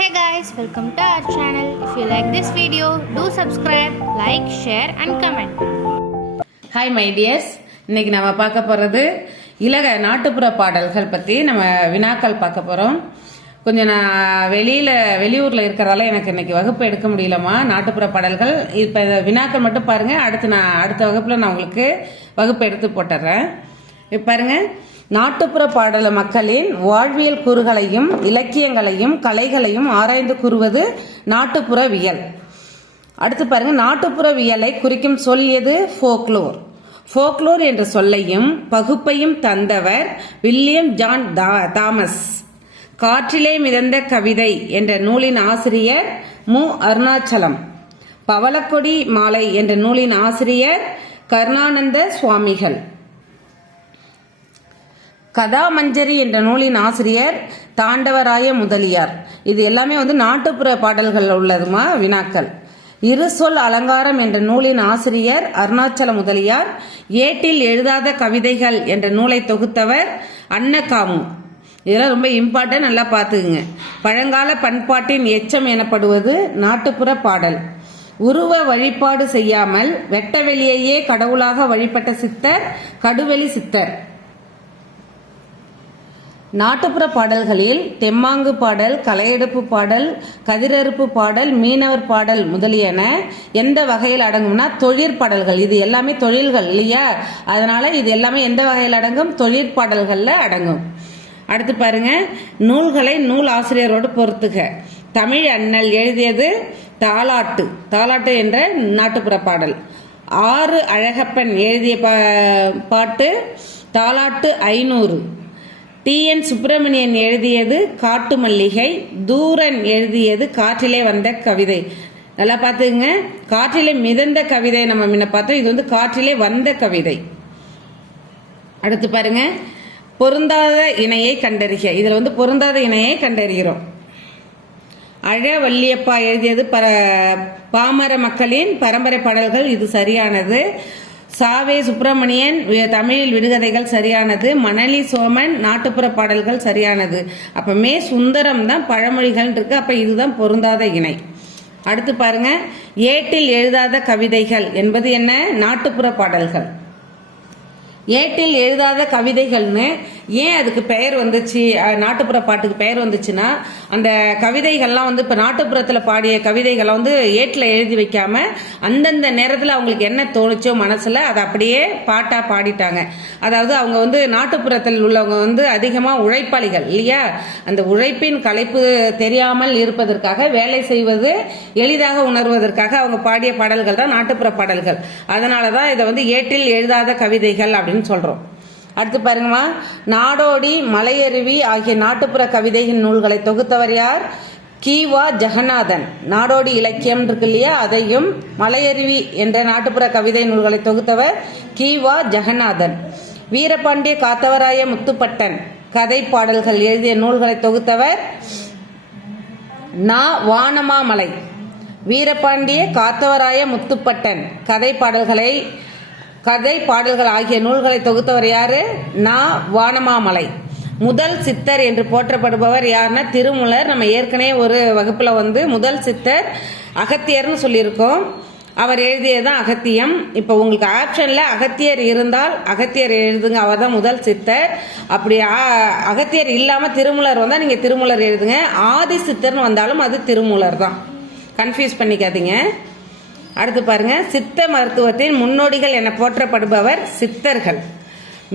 Hey guys welcome to our channel if you like this video do subscribe like share and comment hi my dears இன்னைக்கு நம்ம பார்க்க போகிறது இலக நாட்டுப்புற பாடல்கள் பற்றி நம்ம வினாக்கள் பார்க்க போகிறோம் கொஞ்சம் நான் வெளியில் வெளியூரில் இருக்கிறதால எனக்கு இன்னைக்கு வகுப்பு எடுக்க முடியலம்மா. நாட்டுப்புற பாடல்கள். இப்போ வினாக்கள் மட்டும் பாருங்கள் அடுத்து நான் அடுத்த வகுப்பில் நான் உங்களுக்கு வகுப்பு எடுத்து போட்டுறேன். இப்போ பாருங்கள் நாட்டுப்புற பாடல மக்களின் வாழ்வியல் கூறுகளையும் இலக்கியங்களையும் கலைகளையும் ஆராய்ந்து கூறுவது நாட்டுப்புறவியல். அடுத்து பாருங்க நாட்டுப்புறவியலை குறிக்கும் சொல் எது? ஃபோக்லோர் ஃபோக்லோர் என்ற சொல்லையும் பகுப்பையும் தந்தவர் வில்லியம் ஜான் தா- தாமஸ். காற்றிலே மிதந்த கவிதை என்ற நூலின் ஆசிரியர் மு. அருணாச்சலம். பவளக்கொடி மாலை என்ற நூலின் ஆசிரியர் கருணானந்த சுவாமிகள். கதாமஞ்சரி என்ற நூலின் ஆசிரியர் தாண்டவராய முதலியார். இது எல்லாமே வந்து நாட்டுப்புற பாடல்கள் உள்ளதுமா வினாக்கள். இரு சொல் அலங்காரம் என்ற நூலின் ஆசிரியர் அருணாச்சல முதலியார் ஏட்டில் எழுதாத கவிதைகள் என்ற நூலை தொகுத்தவர் அன்னகாமு. இதெல்லாம் ரொம்ப இம்பார்ட்டன்ட் நல்லா பார்த்துக்குங்க. பழங்கால பண்பாட்டின் எச்சம் எனப்படுவது நாட்டுப்புற பாடல். உருவ வழிபாடு செய்யாமல் வெட்ட வெளியையே கடவுளாக வழிபட்ட சித்தர் கடுவெளி சித்தர். நாட்டுப்புற பாடல்களில் தெம்மாங்கு பாடல் கலையெடுப்பு பாடல் கதிரறுப்பு பாடல் மீனவர் பாடல் முதலியன எந்த வகையில் அடங்கும்னா தொழிற்பாடல்கள் இது எல்லாமே தொழில்கள் இல்லையா? அதனால இது எல்லாமே எந்த வகையில் அடங்கும்? தொழிற்பாடல்களில் அடங்கும். அடுத்து பாருங்க. நூல்களை நூல் ஆசிரியரோடு பொறுத்துக தமிழ் அண்ணல் எழுதியது தாலாட்டு தாலாட்டு என்ற நாட்டுப்புற பாடல். ஆறு அழகப்பன் எழுதிய பா- பாட்டு தாலாட்டு ஐநூறு. டி என் சுப்பிரமணியன் எழுதியது காட்டு மல்லிகை தூரன் எழுதியது காற்றிலே வந்த கவிதை. நல்லா பார்த்துங்க காற்றிலே மிதந்த கவிதை நம்ம முன்ன பார்த்தோம். இது வந்து காற்றிலே வந்த கவிதை. அடுத்து பாருங்க. பொருந்தாத இணையை கண்டறிக. இதில் வந்து பொருந்தாத இணையை கண்டறிகிறோம். அழ வள்ளியப்பா எழுதியது பர பாமர மக்களின் பரம்பரை பாடல்கள். இது சரியானது. சாவே சுப்பிரமணியன் தமிழில் விடுகதைகள் சரியானது மணலி சோமன் நாட்டுப்புற பாடல்கள் சரியானது. அப்ப மே சுந்தரம் தான் பழமொழிகள் இருக்கு அப்ப இதுதான் பொருந்தாத இணை. அடுத்து பாருங்க ஏட்டில் எழுதாத கவிதைகள் என்பது என்ன? நாட்டுப்புற பாடல்கள். ஏட்டில் எழுதாத கவிதைகள்னு ஏன் அதுக்கு பெயர் வந்துச்சு? நாட்டுப்புற பாட்டுக்கு பெயர் வந்துச்சுன்னா அந்த கவிதைகள்லாம் வந்து இப்போ நாட்டுப்புறத்தில் பாடிய கவிதைகளை வந்து ஏட்டில் எழுதி வைக்காம அந்தந்த நேரத்தில் அவங்களுக்கு என்ன தோணுச்சோ மனசில் அதை அப்படியே பாட்டாக பாடிட்டாங்க. அதாவது அவங்க வந்து நாட்டுப்புறத்தில் உள்ளவங்க வந்து அதிகமாக உழைப்பாளிகள் இல்லையா? அந்த உழைப்பின் கலைப்பு தெரியாமல் இருப்பதற்காக வேலை செய்வது எளிதாக உணர்வதற்காக அவங்க பாடிய பாடல்கள் தான் நாட்டுப்புற பாடல்கள். அதனால தான் இதை வந்து ஏட்டில் எழுதாத கவிதைகள் அப்படின்னு சொல்றோம். அடுத்து பாருங்கம்மா. நாடோடி மலையருவி ஆகிய நாட்டுப்புற கவிதையின் நூல்களை தொகுத்தவர் யார்? கீவா ஜெகநாதன். நாடோடி இலக்கியம் இருக்கு இல்லையா? அதையும் மலையருவி என்ற நாட்டுப்புற கவிதை நூல்களை தொகுத்தவர் கீவா ஜெகநாதன். வீரபாண்டிய காத்தவராய முத்துப்பட்டன் கதை பாடல்கள் எழுதிய நூல்களை தொகுத்தவர் நா. வானமாமலை. வீரபாண்டிய காத்தவராய முத்துப்பட்டன் கதை பாடல்களை கதை பாடல்கள் ஆகிய நூல்களை தொகுத்தவர் யாரு? நா. வானமாமலை. முதல் சித்தர் என்று போற்றப்படுபவர் யாருன்னா திருமுலர். நம்ம ஏற்கனவே ஒரு வகுப்பில் வந்து முதல் சித்தர் அகத்தியர்னு சொல்லியிருக்கோம். அவர் எழுதியதுதான் அகத்தியம். இப்போ உங்களுக்கு ஆப்ஷனில் அகத்தியர் இருந்தால் அகத்தியர் எழுதுங்க அவர் தான் முதல் சித்தர். அப்படி அகத்தியர் இல்லாமல் திருமுலர் வந்தால் நீங்கள் திருமுலர் எழுதுங்க. ஆதி சித்தர்னு வந்தாலும் அது திருமுலர் தான் கன்ஃபியூஸ் பண்ணிக்காதீங்க. அடுத்து பாருங்க சித்த மருத்துவத்தின் முன்னோடிகள் என போற்றப்படுபவர் சித்தர்கள்.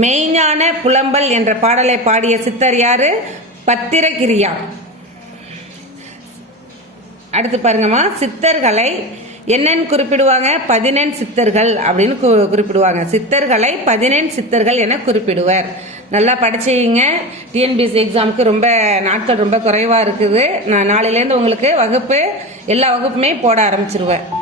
மெய்ஞான புலம்பல் என்ற பாடலை பாடிய சித்தர் யாரு? பத்திரகிரியார் அடுத்து பாருங்கம்மா சித்தர்களை என்னன்னு குறிப்பிடுவாங்க? பதினெண் சித்தர்கள் அப்படின்னு கு- குறிப்பிடுவாங்க. சித்தர்களை பதினெண் சித்தர்கள் என குறிப்பிடுவர். நல்லா படிச்சீங்க. டிஎன்பிஎஸ்சி எக்ஸாமுக்கு ரொம்ப நாட்கள் ரொம்ப குறைவாக இருக்குது. நான் நாளையிலேருந்து உங்களுக்கு வகுப்பு எல்லா வகுப்புமே போட ஆரம்பிச்சிருவேன்.